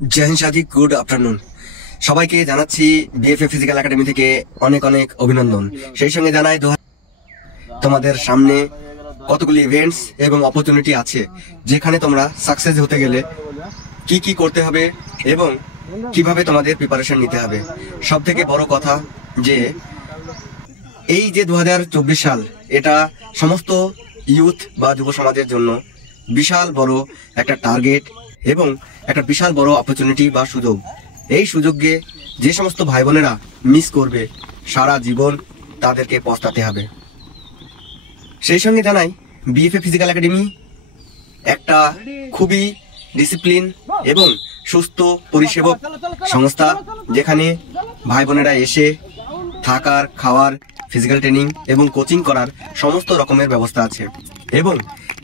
জয় হিন্দ সাথী, good afternoon. সবাইকে জানাচ্ছি BFA physical academy থেকে অনেক অনেক অভিনন্দন। সেই সঙ্গে জানাই তোমাদের সামনে কতগুলি ইভেন্টস এবং অপরচুনিটি আছে, যেখানে তোমরা সাকসেস হতে গেলে কি কি করতে হবে এবং কিভাবে তোমাদের প্রিপারেশন নিতে হবে। সব থেকে বড় কথা যে এই যে 2024 সাল, এটা সমস্ত ইউথ বা যুব সমাজের জন্য বিশাল বড় একটা টার্গেট এবং একটা বিশাল বড় অপরচুনিটি বা সুযোগ। এই সুযোগে যে সমস্ত ভাই বোনেরা মিস করবে, সারা জীবন তাদেরকে পস্তাতে হবে। সেই সঙ্গে জানাই বিএফএ ফিজিক্যাল একাডেমি একটা খুবই ডিসিপ্লিন এবং সুস্থ পরিষেবক সংস্থা, যেখানে ভাই বোনেরা এসে থাকার, খাওয়ার, ফিজিক্যাল ট্রেনিং এবং কোচিং করার সমস্ত রকমের ব্যবস্থা আছে। এবং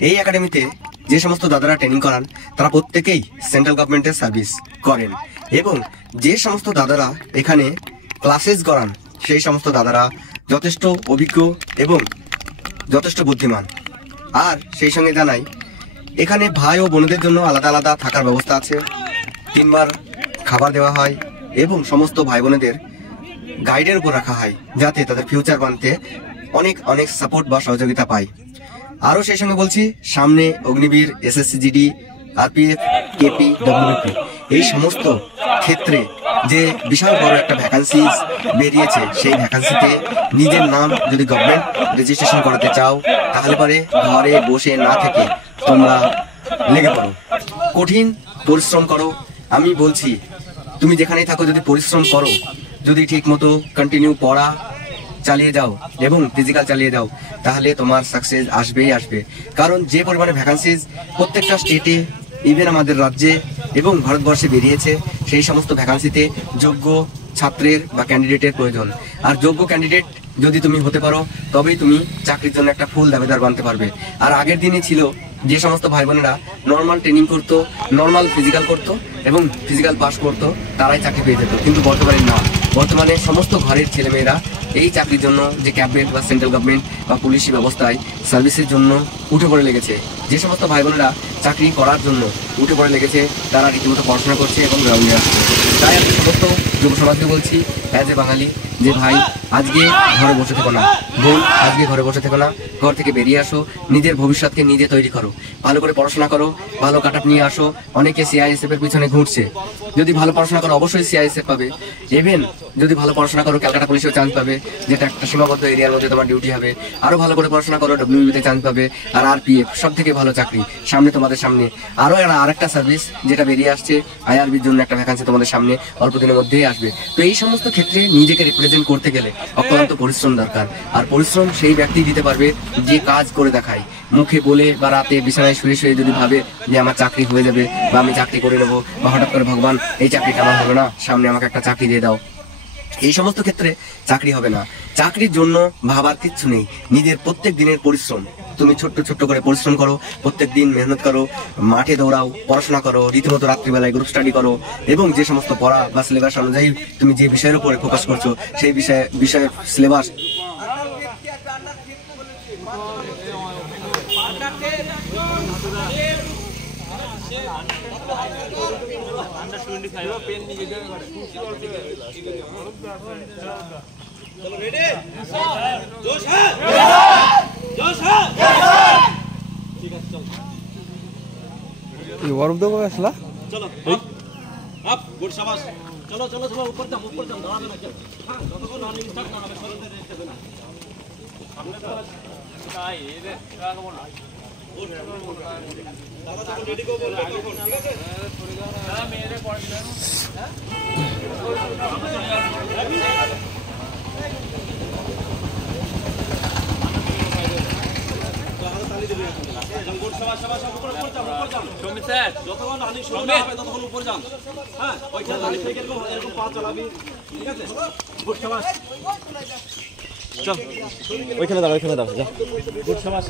এই একাডেমিতে যে সমস্ত দাদারা ট্রেনিং করান, তারা প্রত্যেকেই সেন্ট্রাল গভর্নমেন্টের সার্ভিস করেন। এবং যে সমস্ত দাদারা এখানে ক্লাসেস করান, সেই সমস্ত দাদারা যথেষ্ট অভিজ্ঞ এবং যথেষ্ট বুদ্ধিমান। আর সেই সঙ্গে জানাই এখানে ভাই ও বোনদের জন্য আলাদা আলাদা থাকার ব্যবস্থা আছে, 3 বার খাবার দেওয়া হয় এবং সমস্ত ভাই বোনেদের গাইডের উপর রাখা হয়, যাতে তাদের ফিউচার বানতে অনেক অনেক সাপোর্ট বা সহযোগিতা পায়। আরও সেই সঙ্গে বলছি, সামনে Agniveer, SSC-GD, RPF, KP, WP এই সমস্ত ক্ষেত্রে যে বিশাল বড় একটা ভ্যাকান্সিজ বেরিয়েছে, সেই ভ্যাকান্সিতে নিজের নাম যদি গভর্নমেন্ট রেজিস্ট্রেশন করাতে চাও, তাহলে পরে ঘরে বসে না থেকে তোমরা লেগে পড়ো, কঠিন পরিশ্রম করো। আমি বলছি, তুমি যেখানেই থাকো যদি পরিশ্রম করো, যদি ঠিক মতো কন্টিনিউ পড়া চালিয়ে যাও এবং ফিজিক্যাল চালিয়ে যাও, তাহলে তোমার সাকসেস আসবেই আসবে। কারণ যে পরিমাণে ভ্যাকান্সিজ প্রত্যেকটা স্টেটে, ইভেন আমাদের রাজ্যে এবং ভারতবর্ষে বেরিয়েছে, সেই সমস্ত ভ্যাকান্সিতে যোগ্য ছাত্রের বা ক্যান্ডিডেটের প্রয়োজন। আর যোগ্য ক্যান্ডিডেট যদি তুমি হতে পারো, তবেই তুমি চাকরির জন্য একটা ফুল দাবিদার বানতে পারবে। আর আগের দিনে ছিল যে সমস্ত ভাই বোনেরা নর্মাল ট্রেনিং করতো, নর্মাল ফিজিক্যাল করতো এবং ফিজিক্যাল পাস করতো, তারাই চাকরি পেয়ে যেত। কিন্তু বর্তমানে না, বর্তমানে সমস্ত ঘরের ছেলেমেয়েরা এই চাকরির জন্য যে ক্যাবিনেট বা সেন্ট্রাল গভর্নমেন্ট বা পুলিশি ব্যবস্থায় সার্ভিসের জন্য উঠে পড়ে লেগেছে। যে সমস্ত ভাই বোনেরা চাকরি করার জন্য উঠে পড়ে লেগেছে, তারা রীতিমতো পড়াশোনা করছে এবং গ্রাউন্ডে আসছে। তাই আমি সমস্ত যুব সমাজকে বলছি, অ্যাজ এ বাঙালি, যে ভাই আজকে ঘরে বসে থেকো না, বোন আজকে ঘরে বসে থেকো না, ঘর থেকে বেরিয়ে আসো, নিজের ভবিষ্যৎকে নিজে তৈরি করো, ভালো করে পড়াশোনা করো, ভালো কাট আপ নিয়ে আসো। অনেকে সিআইএসএফ এর পিছনে ঘুরছে, যদি ভালো পড়াশোনা করো অবশ্যই সিআইএসএফ পাবে। ইভেন যদি ভালো পড়াশোনা করো ক্যালকাটা পুলিশেও চান্স পাবে, যেটা একটা সীমাবদ্ধ এরিয়ার মধ্যে তোমার ডিউটি হবে। আরো ভালো করে পড়াশোনা করো, ডব্লিউবিতে চান্স পাবে। আর আরপিএফ সব থেকে ভালো চাকরি সামনে তোমাদের সামনে। আরো আরেকটা সার্ভিস যেটা বেরিয়ে আসছে, আইআরবির জন্য একটা ভ্যাকান্সি তোমাদের সামনে অল্প দিনের মধ্যেই আসবে। তো এই সমস্ত ক্ষেত্রে নিজেকে রিপ্রেজেন্ট করতে গেলে অক্লান্ত পরিশ্রম দরকার। আর পরিশ্রম সেই ব্যক্তি দিতে পারবে যে কাজ করে দেখায়। মুখে বলে বা রাতে বিছানায় শুয়ে শুয়ে যদি ভাবে যে আমার চাকরি হয়ে যাবে বা আমি চাকরি করে নেবো, বা হঠাৎ করে ভগবান এই চাকরিটা আমার হবে না, সামনে আমাকে একটা চাকরি দিয়ে দাও, এই সমস্ত ক্ষেত্রে চাকরি হবে না। চাকরির জন্য ভাবার কিচ্ছু নেই, নিজের প্রত্যেক দিনের পরিশ্রম। তুমি ছোট্ট ছোট্ট করে পরিশ্রম করো, প্রত্যেক দিন মেহনত করো, মাঠে দৌড়াও, পড়াশোনা করো, রীতিমতো রাত্রিবেলায় গ্রুপ স্টাডি করো এবং যে সমস্ত পড়া বা সিলেবাস অনুযায়ী তুমি যে বিষয়ের উপরে ফোকাস করছো, সেই বিষয়ের সিলেবাস গরম দেবো আসলা। চলো আপ গুড শাবাশ, চলো চলো চলো, উপর যাও দাঁড়াবে না কেন? হ্যাঁ, যতক্ষণ রানিং স্টার্ট না হবে সরতে দেবে না। আমরা তো তাই এর রাখবো না। দাদা যখন রেডি করবো তখন, ঠিক আছে? দাদা মেরে পড়ে দিলাম। হ্যাঁ যতক্ষণ রানিং শুরু না হবে ততক্ষণ উপরে যান। হ্যাঁ, ওইখানে রানিং থেকে এরকম পা চালাবি, ঠিক আছে? গুড শাবাশ, চল ওইখানে দাঁড়া, যা। গুড শাবাশ।